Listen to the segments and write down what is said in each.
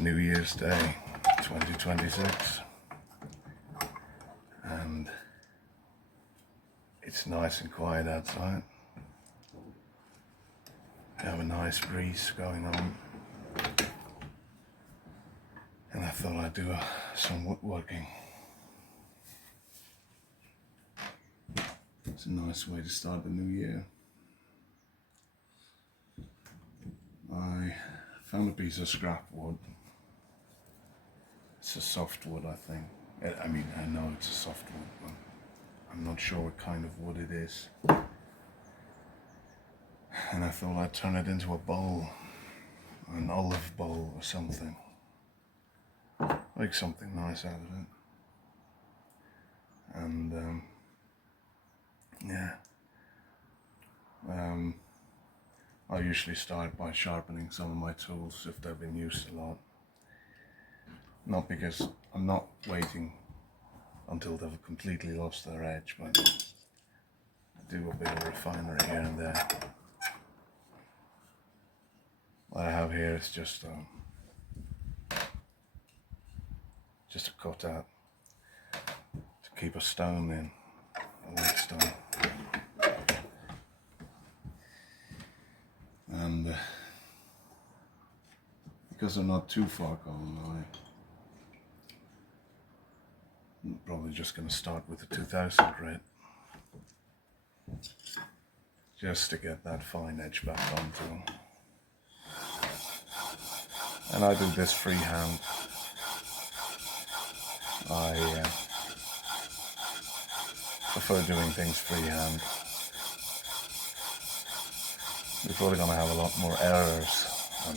New Year's Day 2026, and it's nice and quiet outside. We have a nice breeze going on, and I thought I'd do some woodworking. It's a nice way to start the new year. I found a piece of scrap wood. It's a softwood, I think. I mean, I know it's a softwood, but I'm not sure what kind of wood it is. And I thought I'd turn it into a bowl, an olive bowl or something. Make something nice out of it. And I usually start by sharpening some of my tools if they've been used a lot. Not because I'm not waiting until they've completely lost their edge, but I do a bit of refinery here and there. What I have here is just a cutout to keep a stone in, a white stone. And because they're not too far gone, I'm probably just going to start with the 2000 grit, just to get that fine edge back onto. And I do this freehand. I prefer doing things freehand. You're probably going to have a lot more errors and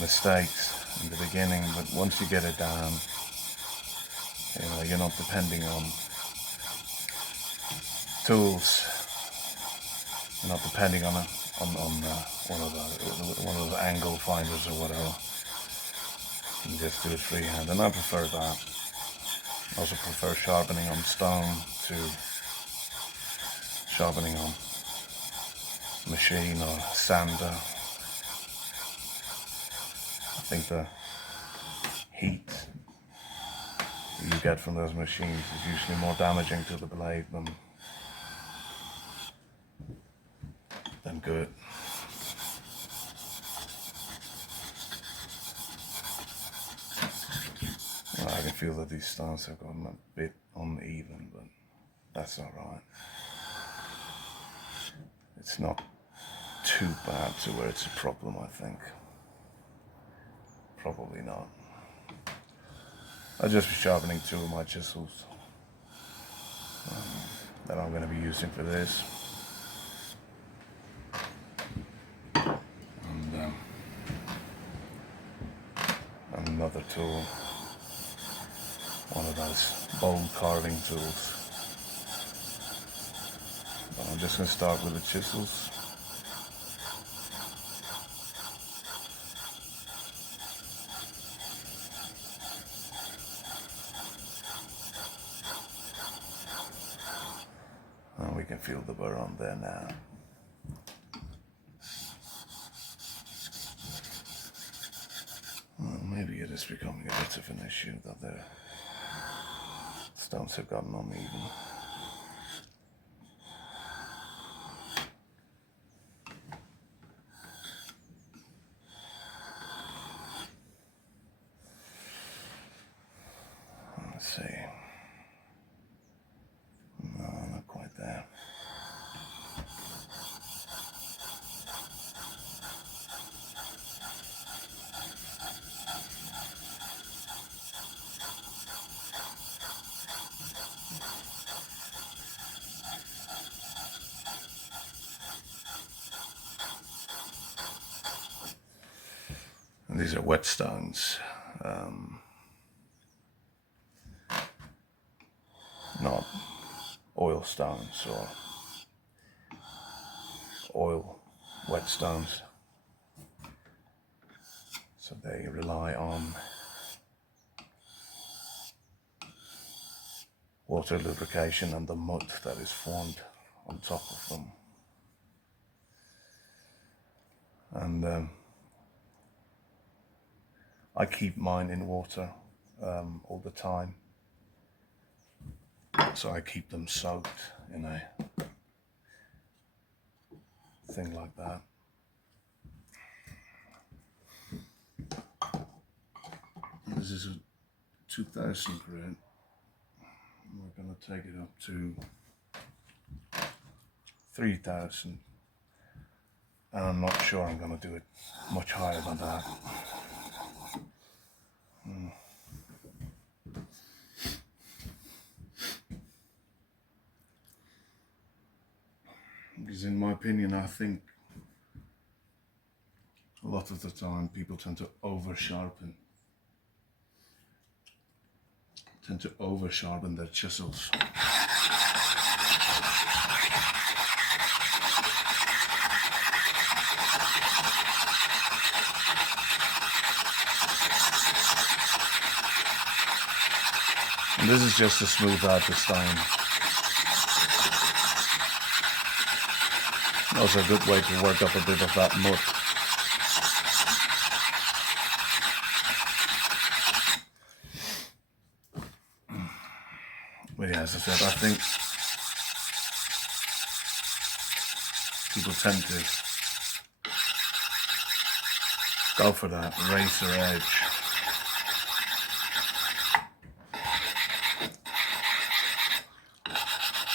mistakes in the beginning, but once you get it down, you're not depending on tools. You're not depending on one of those angle finders or whatever. You can just do it freehand, and I prefer that. I also prefer sharpening on stone to sharpening on machine or sander. I think the heat you get from those machines is usually more damaging to the blade than good. Well, I can feel that these stones have gotten a bit uneven, but that's alright. It's not too bad to where it's a problem, I think. Probably not. I'll just be sharpening two of my chisels that I'm going to be using for this. And another tool, one of those bowl carving tools. But I'm just going to start with the chisels. And we can feel the burr on there now. Well, maybe it is becoming a bit of an issue that the stones have gotten uneven. Let's see. No, not quite there. And these are whetstones, not oil stones or oil whetstones. So they rely on water lubrication and the mud that is formed on top of them. And I keep mine in water all the time, so I keep them soaked in a thing like that. This is a 2000 grit. We're going to take it up to 3000, and I'm not sure I'm going to do it much higher than that. Because in my opinion, I think a lot of the time people tend to over sharpen their chisels. And this is just to smooth out the stone. Also a good way to work up a bit of that mud. But yeah, as I said, I think people tend to go for that razor edge.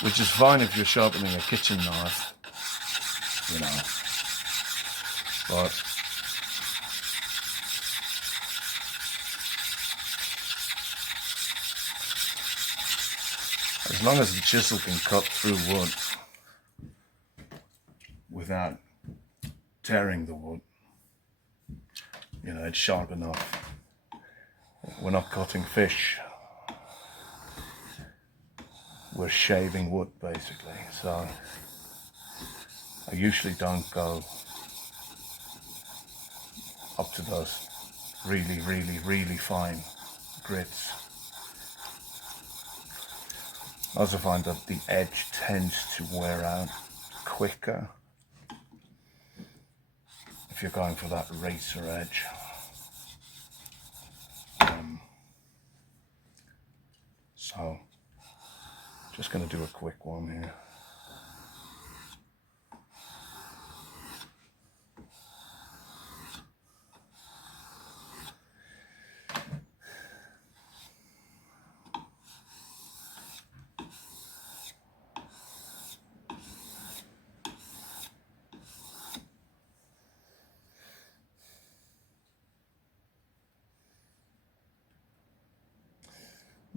Which is fine if you're sharpening a kitchen knife, you know, but as long as the chisel can cut through wood without tearing the wood, you know, it's sharp enough. We're not cutting fish. We're shaving wood, basically. So I usually don't go up to those really fine grits. I also find that the edge tends to wear out quicker if you're going for that razor edge. So just going to do a quick one here.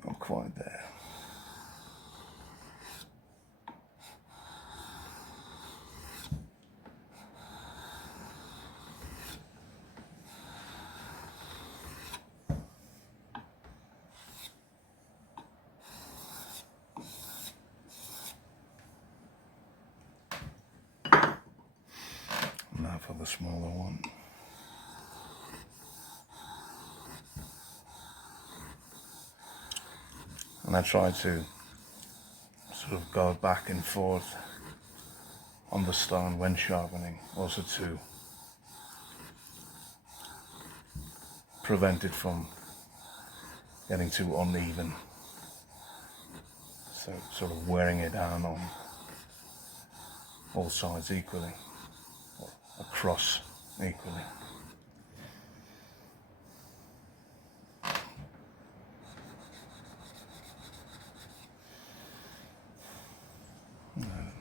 Not quite there. Now for the smaller one. And I try to sort of go back and forth on the stone when sharpening, also to prevent it from getting too uneven. So sort of wearing it down on all sides equally, or across equally.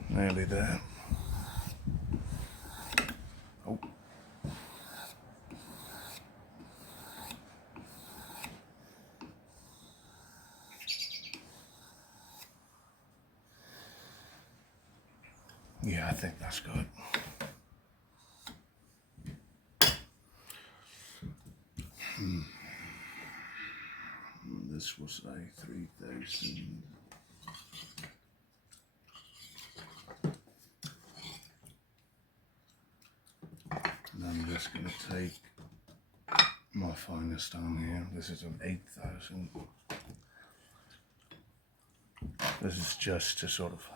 Nearly there. Oh. Yeah, I think that's good. This was a 3000. And I'm just going to take my finest stone here. This is an 8000. This is just to sort of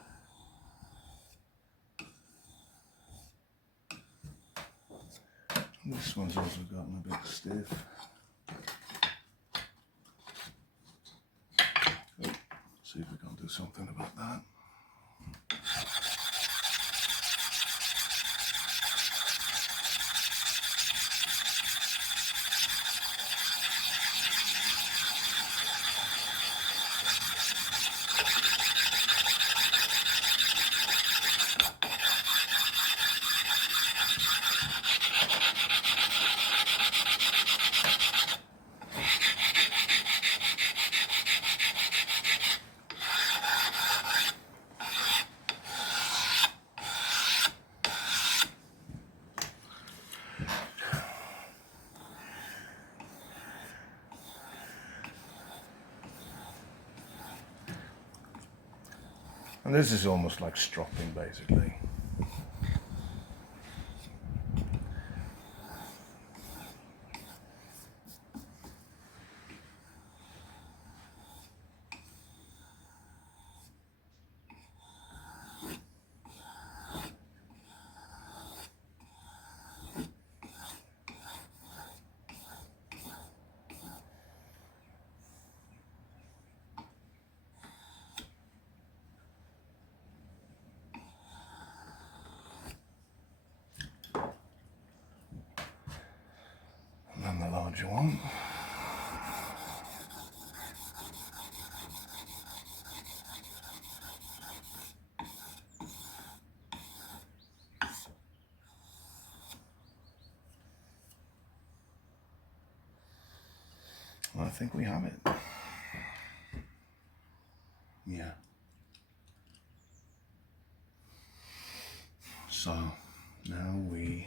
this one's also gotten a bit stiff. something about that. And this is almost like stropping, basically. And then the larger one. Well, I think we have it. Yeah. So now where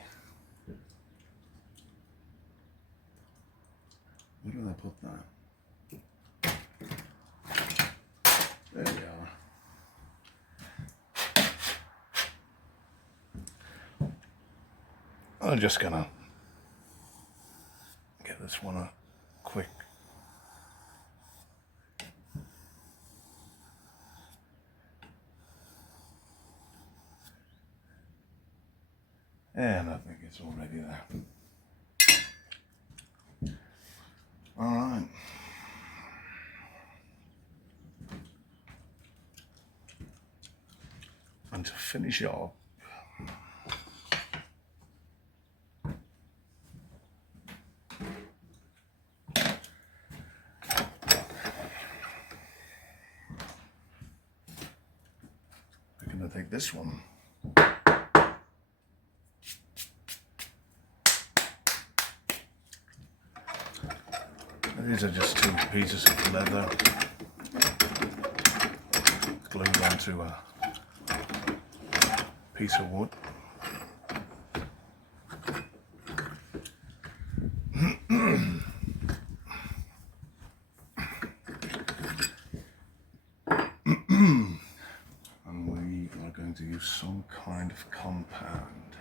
do I put that? There we are. I'm just gonna get this one a quick and I think it's already there. Alright. And to finish up, we're going to take this one. These are just two pieces of leather glued onto a piece of wood. And we are going to use some kind of compound.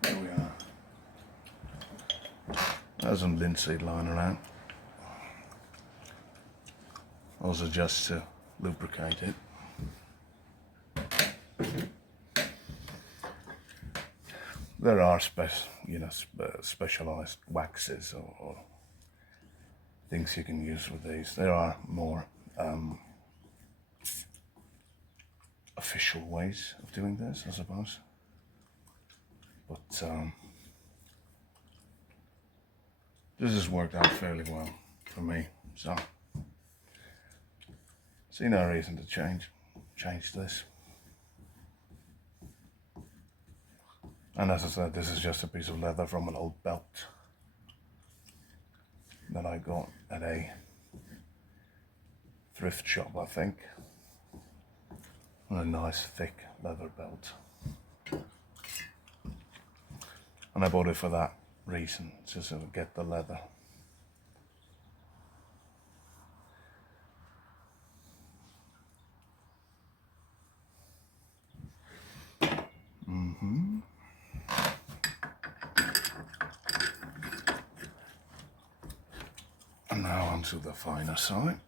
There we are. There's some linseed lying around. Also just to lubricate it. There are specialized waxes or things you can use with these. There are more official ways of doing this, I suppose. But this has worked out fairly well for me, so see no reason to change this. And as I said, this is just a piece of leather from an old belt that I got at a thrift shop, I think. And a nice thick leather belt. And I bought it for that reason, to sort of get the leather. And now onto the finer side.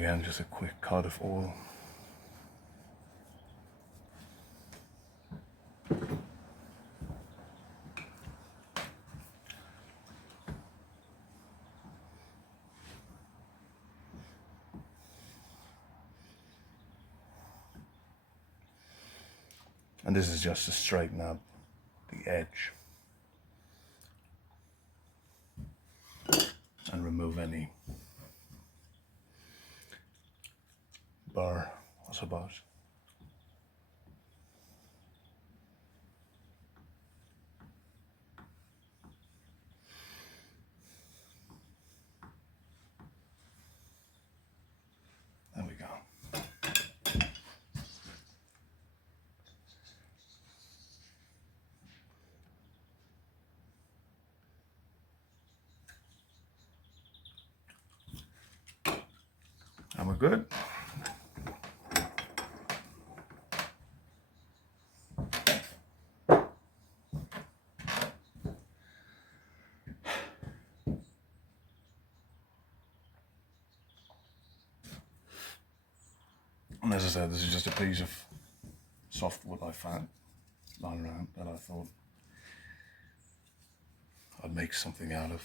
again, just a quick cut of oil. And this is just to straighten out the edge and remove any burr, I suppose. There we go. And we're good. And as I said, this is just a piece of softwood I found lying around that I thought I'd make something out of.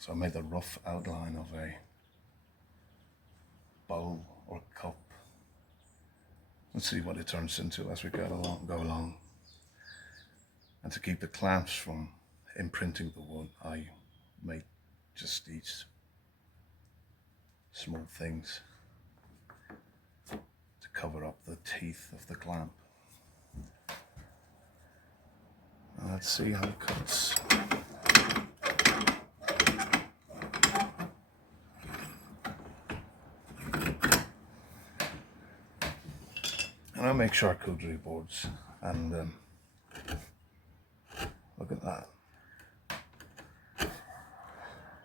So I made a rough outline of a bowl or cup. Let's see what it turns into as we go along. And to keep the clamps from imprinting the wood, I made just these small things to cover up the teeth of the clamp. Now let's see how it cuts. And I make charcuterie boards, and look at that.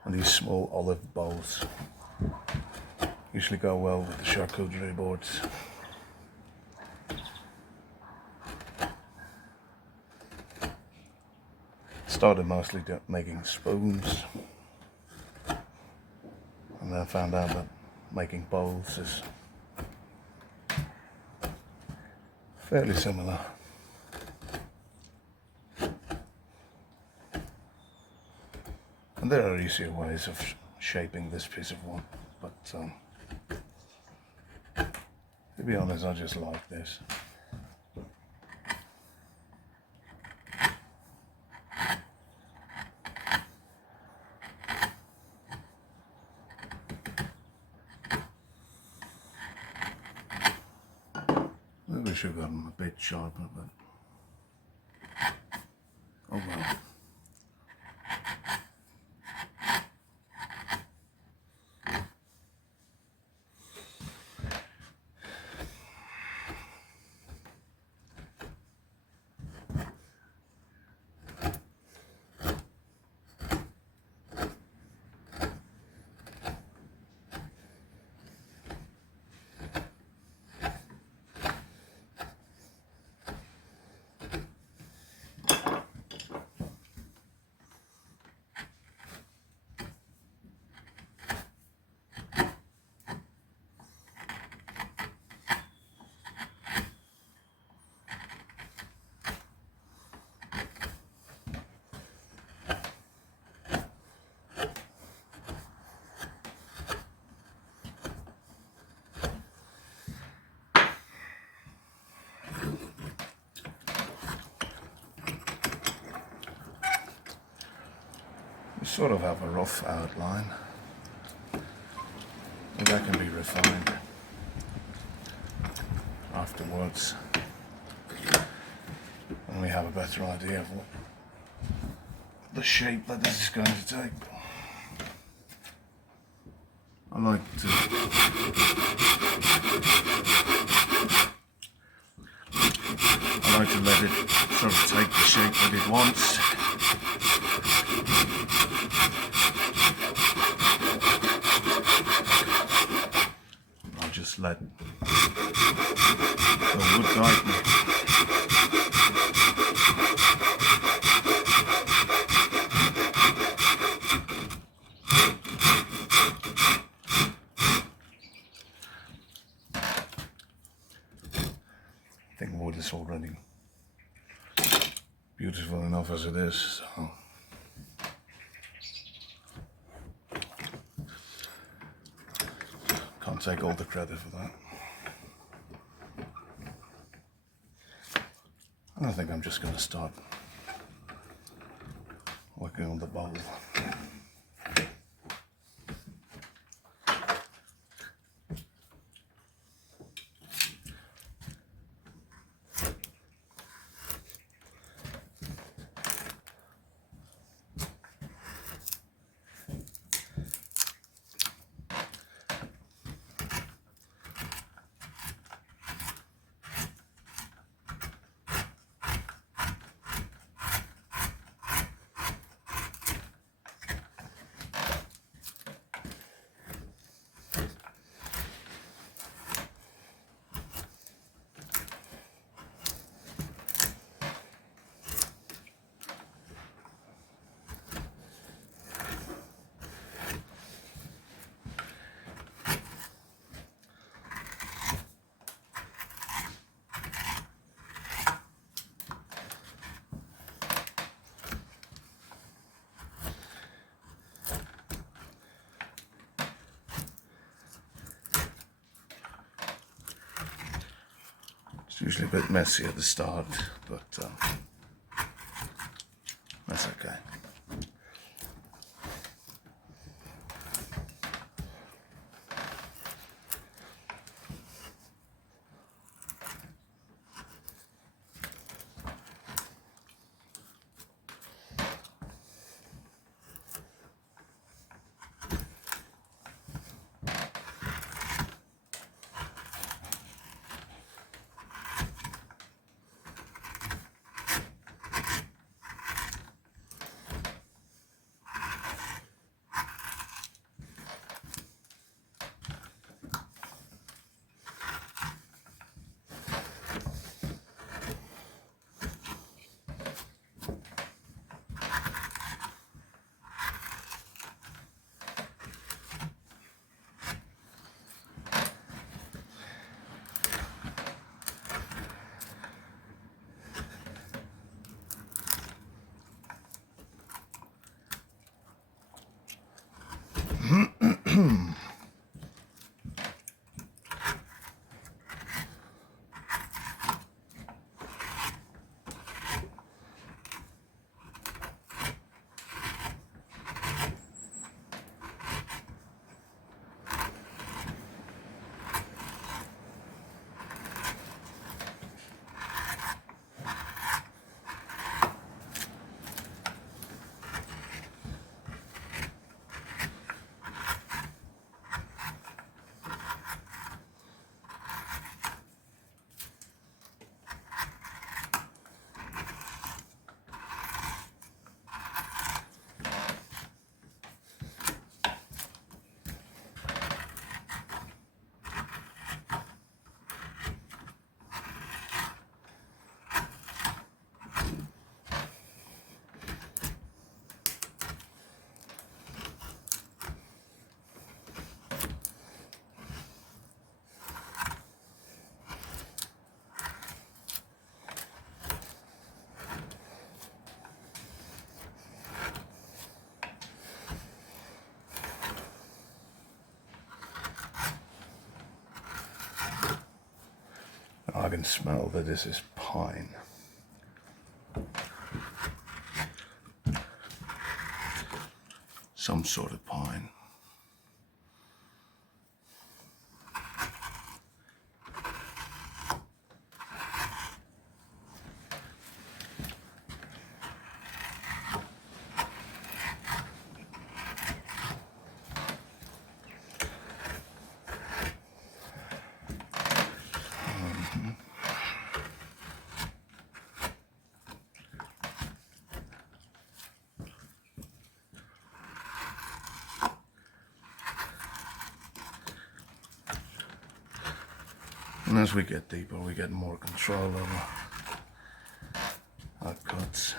And these small olive bowls usually go well with the charcuterie boards. Started mostly making spoons, and then found out that making bowls is fairly similar. And there are easier ways of shaping this piece of wood, but to be honest, I just like this. Maybe I should have gotten a bit sharper, but oh well. We sort of have a rough outline, but that can be refined afterwards, and we have a better idea of what the shape that this is going to take. I like to let it sort of take the shape that it wants. I'll just let the wood guide me. wood is already beautiful enough as it is, so can't take all the credit for that. And I think I'm just going to start working on the bowl. It's usually a bit messy at the start, but that's okay. I can smell that this is pine. Some sort of pine. And as we get deeper, we get more control over our cuts.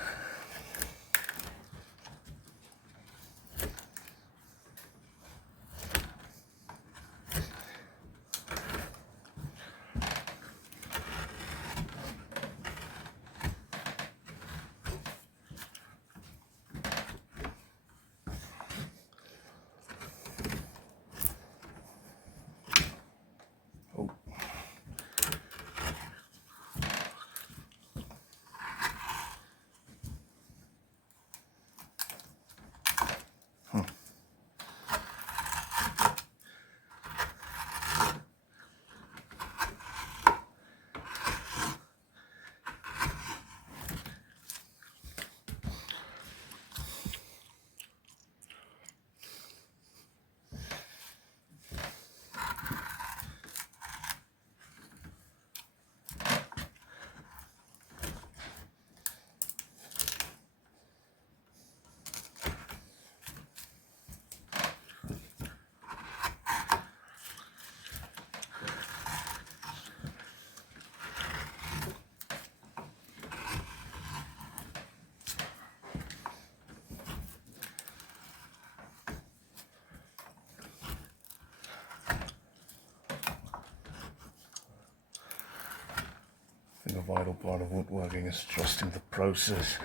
think a vital part of woodworking is trusting the process,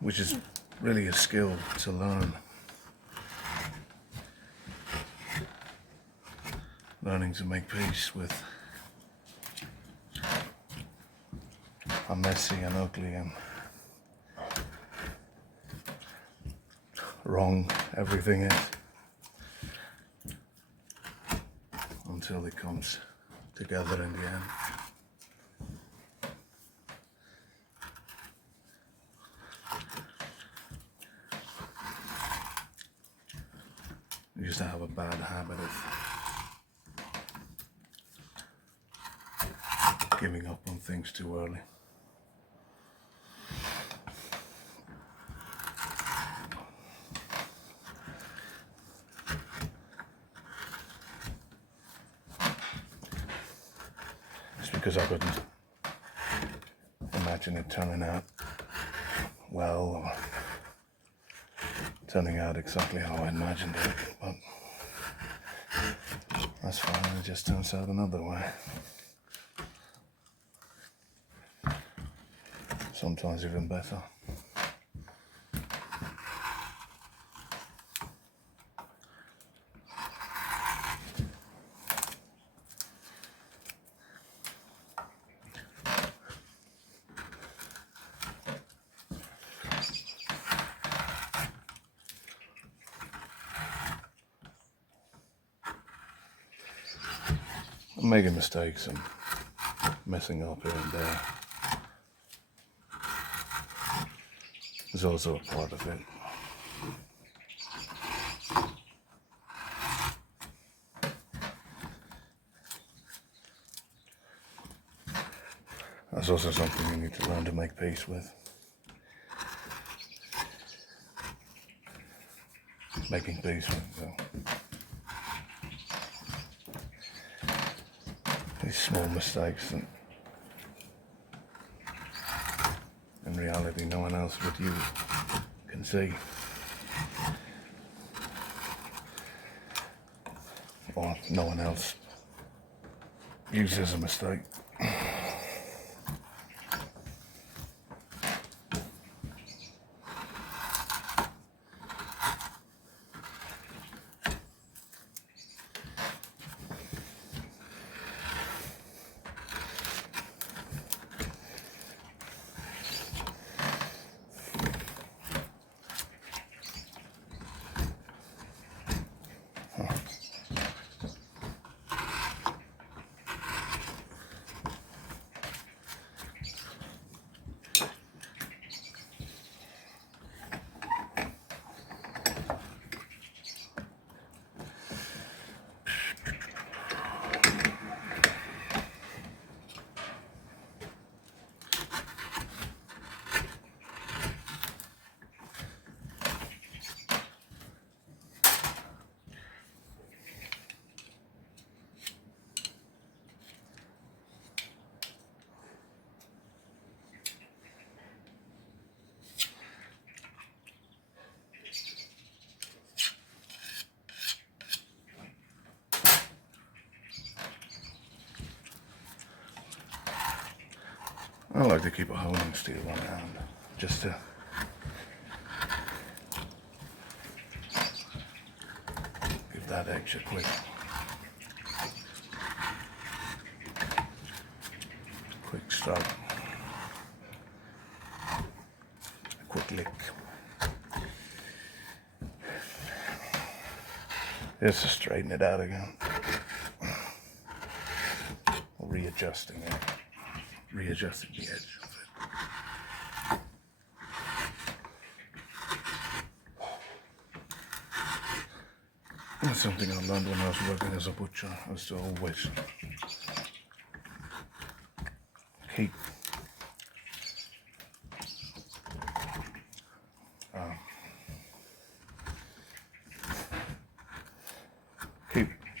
which is really a skill to learn. Learning to make peace with how messy and ugly and wrong everything is, until it comes together in the end. I used to have a bad habit of giving up on things too early. It's because I couldn't imagine it turning out well or turning out exactly how I imagined it, but that's fine, it just turns out another way. Sometimes even better. I'm making mistakes and messing up here and there. It's also a part of it. That's also something you need to learn to make peace with. Making peace with these small mistakes that in reality no one else but you can see. Or no one else uses a mistake. I like to keep a honing steel on hand, just to give that extra quick stroke, a quick lick. Just to straighten it out again, readjusting it. Readjusting the edge of it. That's something I learned when I was working as a butcher, was to always keep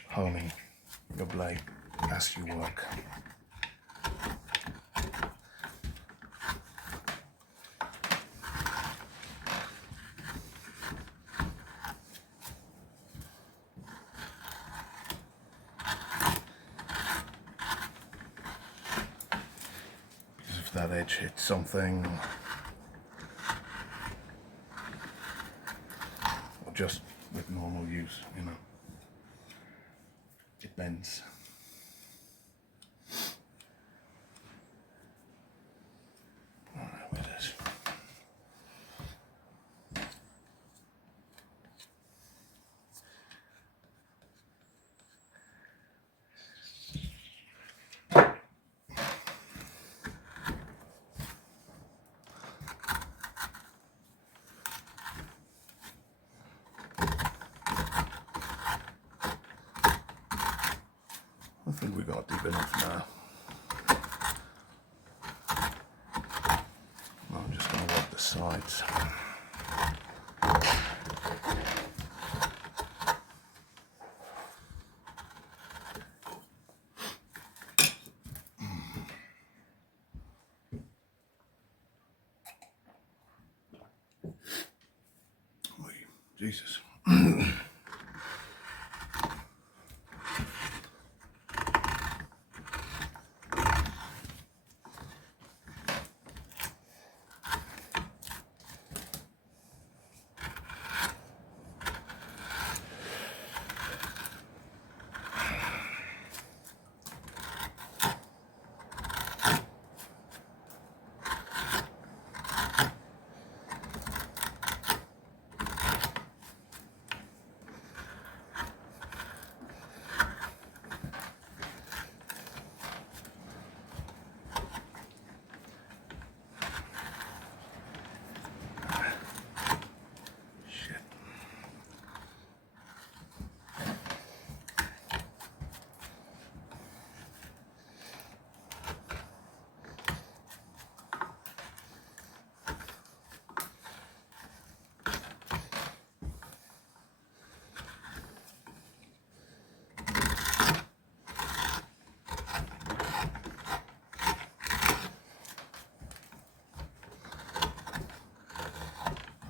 honing your blade as you work. that edge hits something, or just with normal use, you know, it bends. Alright, with this. I think we got deep enough now. I'm just going to work the sides. Jesus.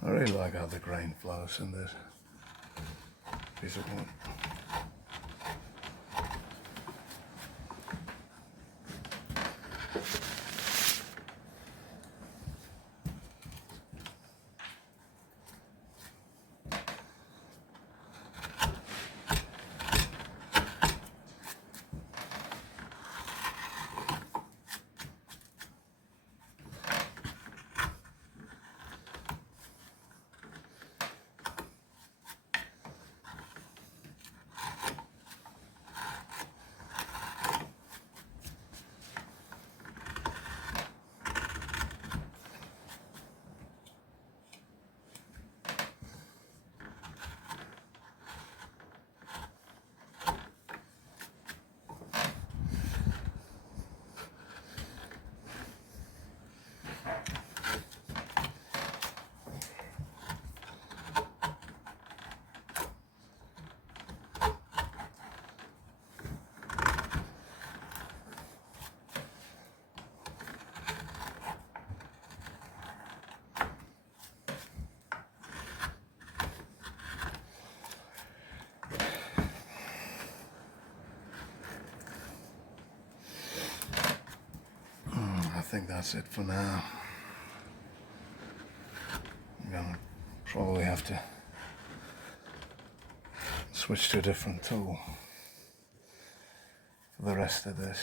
I really like how the grain flows in this piece of wood. I think that's it for now. I'm gonna probably have to switch to a different tool for the rest of this.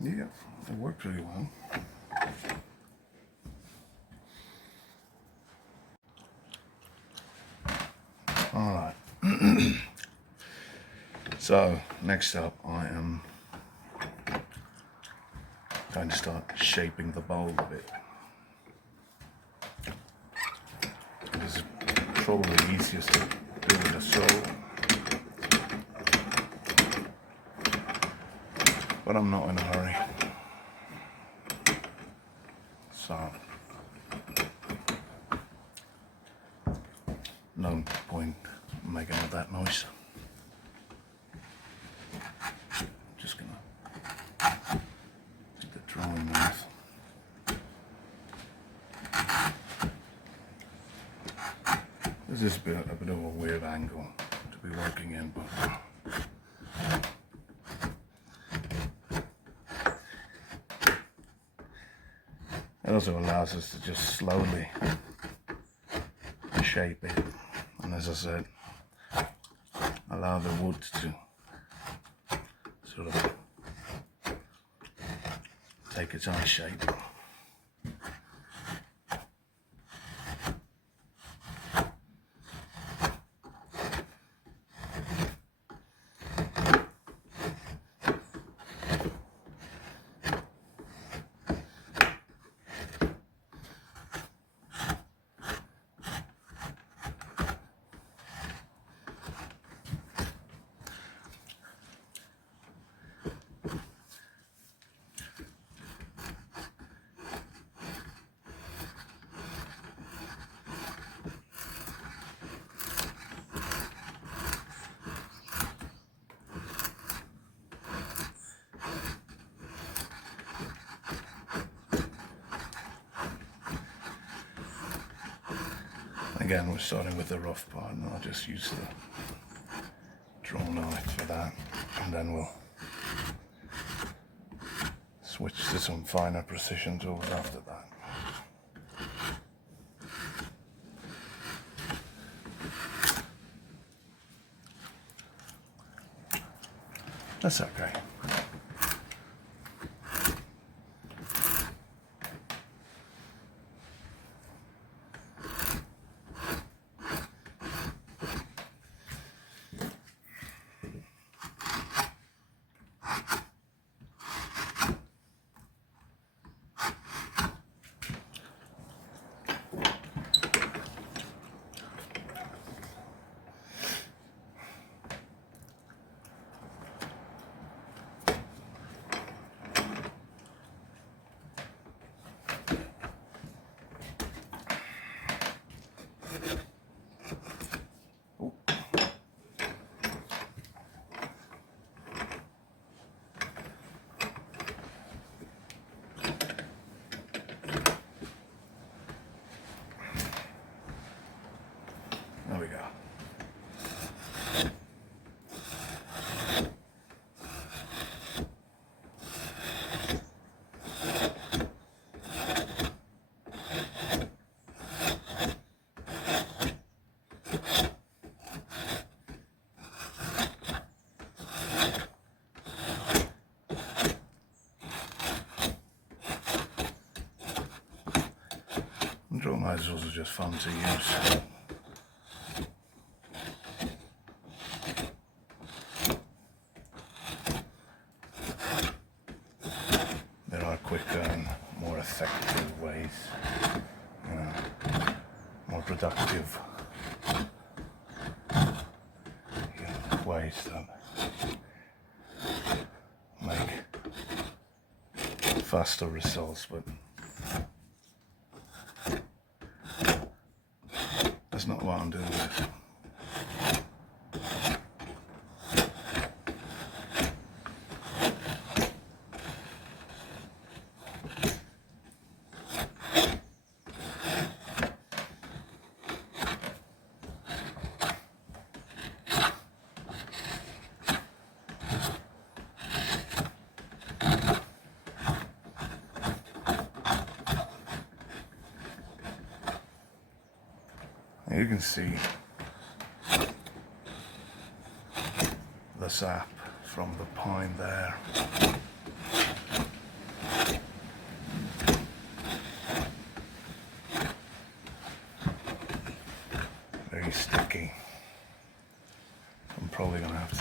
Yeah, it worked really well. Alright. So, next up I am going to start shaping the bowl a bit. This is probably easiest to do with a saw, but I'm not in a hurry. So, no point making all that noise. Just gonna do the drawing knife. This is a bit of a weird angle to be working in, but also allows us to just slowly shape it, and as I said, allow the wood to sort of take its own shape. Again, we're starting with the rough part, and I'll just use the draw knife for that, and then we'll switch to some finer precision tools after that. That's okay. There we go. And draw nozzles are just fun to use. There are quicker and more effective ways, more productive ways that make faster results, but that's not what I'm doing with. You can see the sap from the pine there. Very sticky. I'm probably going to have to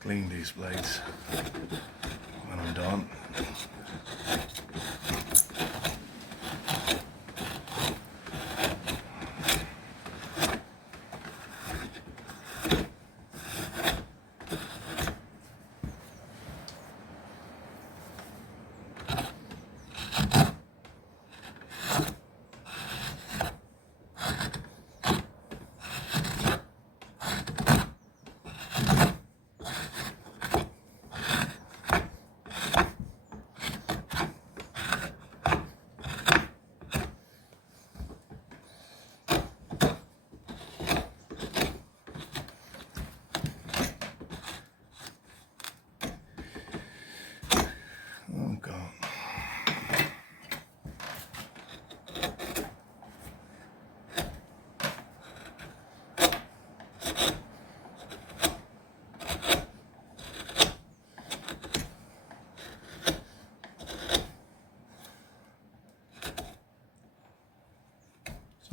clean these blades when I'm done.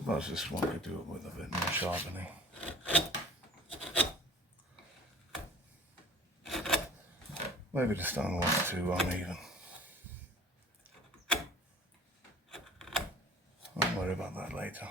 suppose this one could do it with a bit more sharpening. Maybe the stone was too uneven. I'll worry about that later.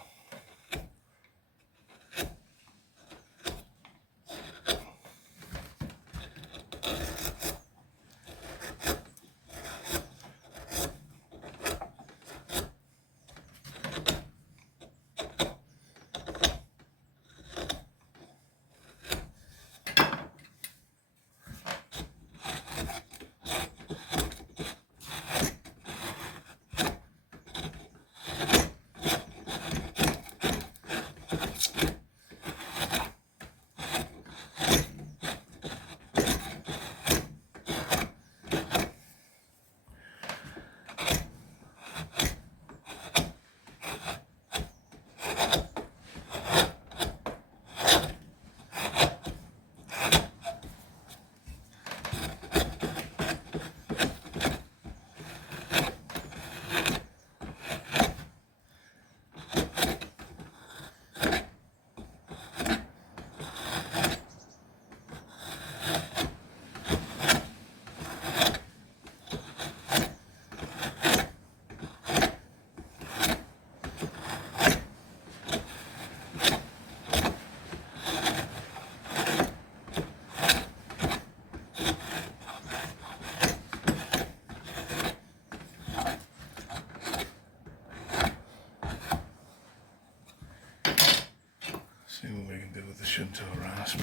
See what we can do with the Shinto rasp.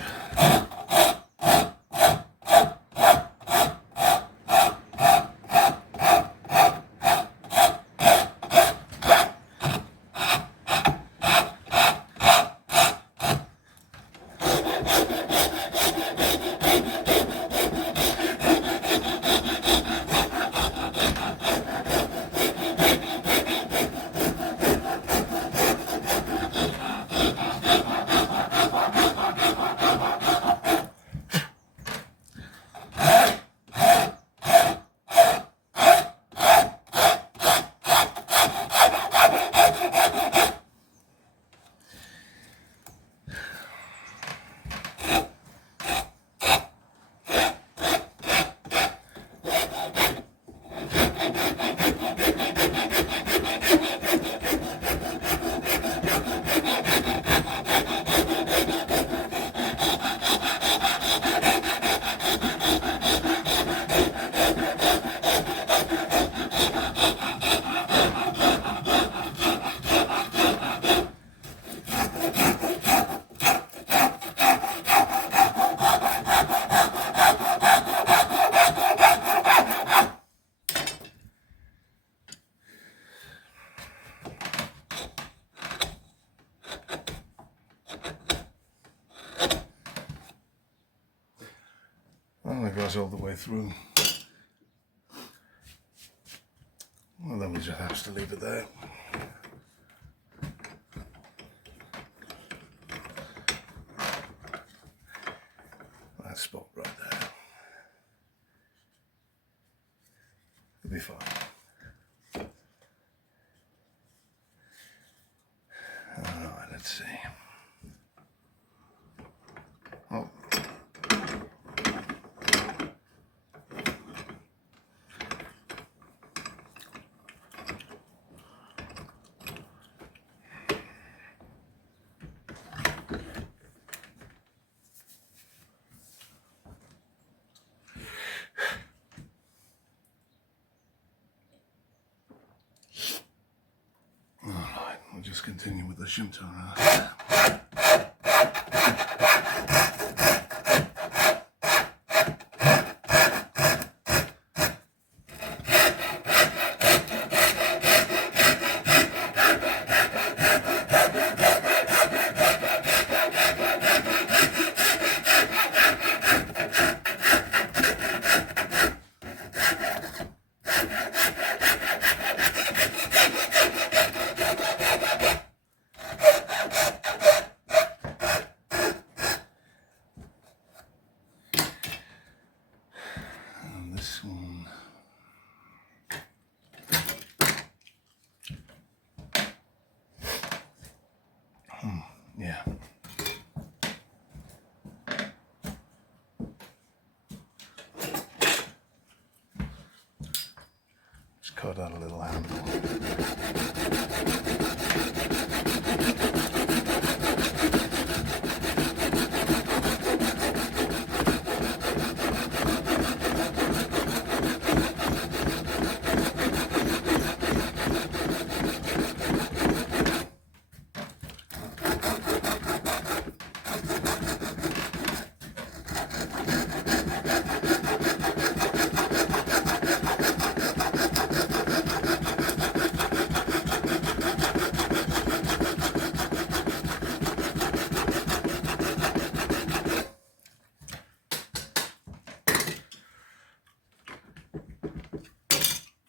Well, it goes all the way through. Well, then we just have to leave it there. That spot right there. It'll be fine. Alright, let's see. Oh. Alright, we'll just continue with the Shinto rasp. Yeah. Just cut out a little handle.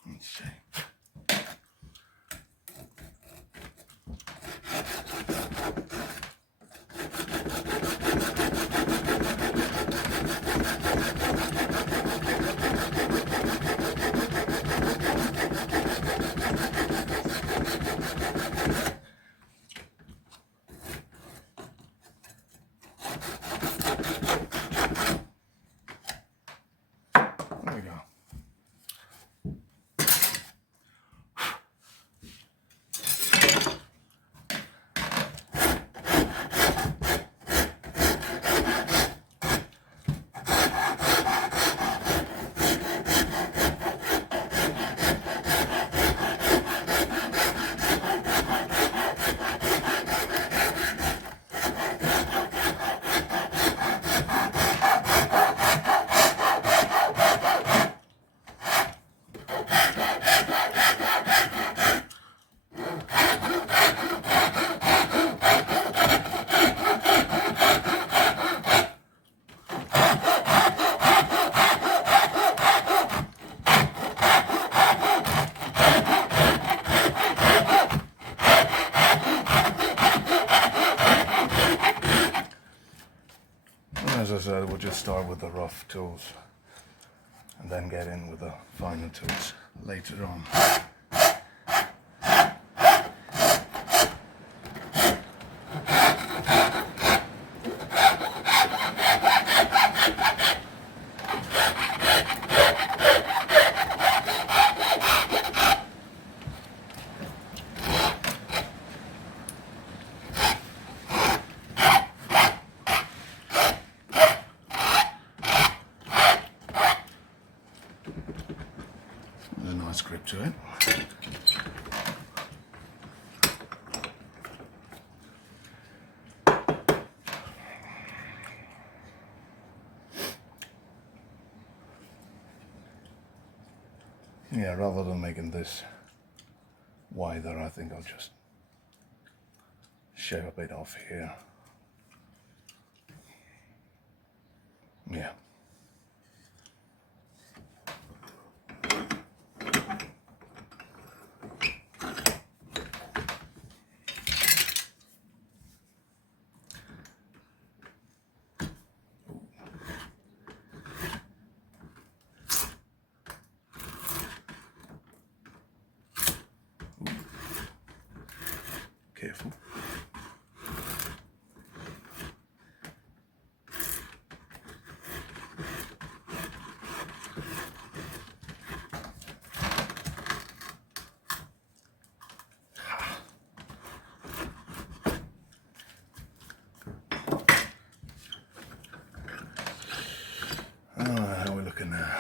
Let's see. There we go. As I said, we'll just start with the rough tools and then get in with the finer tools later on. There's a nice grip to it. Yeah, rather than making this wider, I think I'll just shave a bit off here. Yeah. Careful. How are we looking now?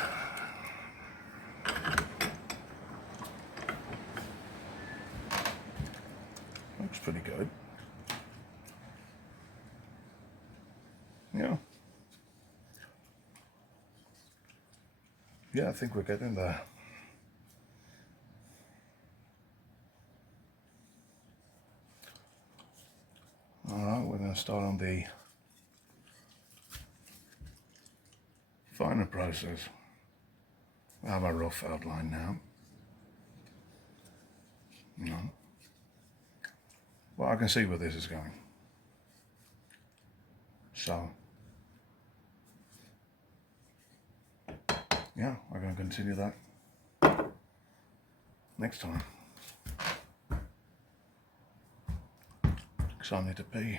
Looks pretty good. Yeah. Yeah, I think we're getting there. Alright, we're going to start on the finer process. I have a rough outline now. You know. Well, I can see where this is going. So, yeah, I'm going to continue that next time. Because I need to pee.